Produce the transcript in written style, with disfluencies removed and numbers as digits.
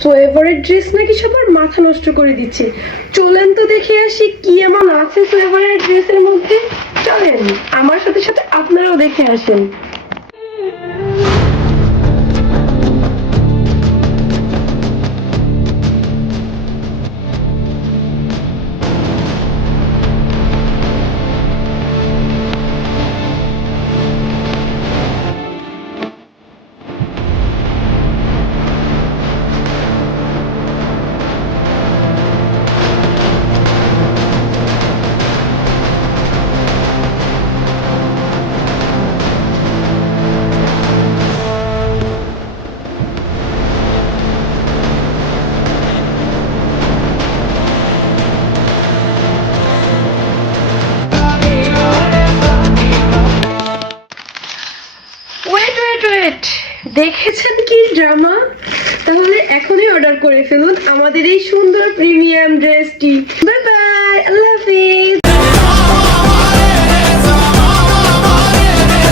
সোয়েভারের dress নাকি সবার মাথা নষ্ট করে দিচ্ছে। চলেন তো দেখে আসি কি এমন আছে সোয়েভারের ড্রেসের মধ্যে। চলেন আমার সাথে সাথে আপনারাও দেখে আসেন। ওয়েট ওয়েট ওয়েট, দেখেছেন কি ড্রামা? তাহলে এখনই অর্ডার করে ফেলুন আমাদের এই সুন্দর প্রিমিয়াম ড্রেসটি। বাই বাই, আল্লাহ হাফিজ।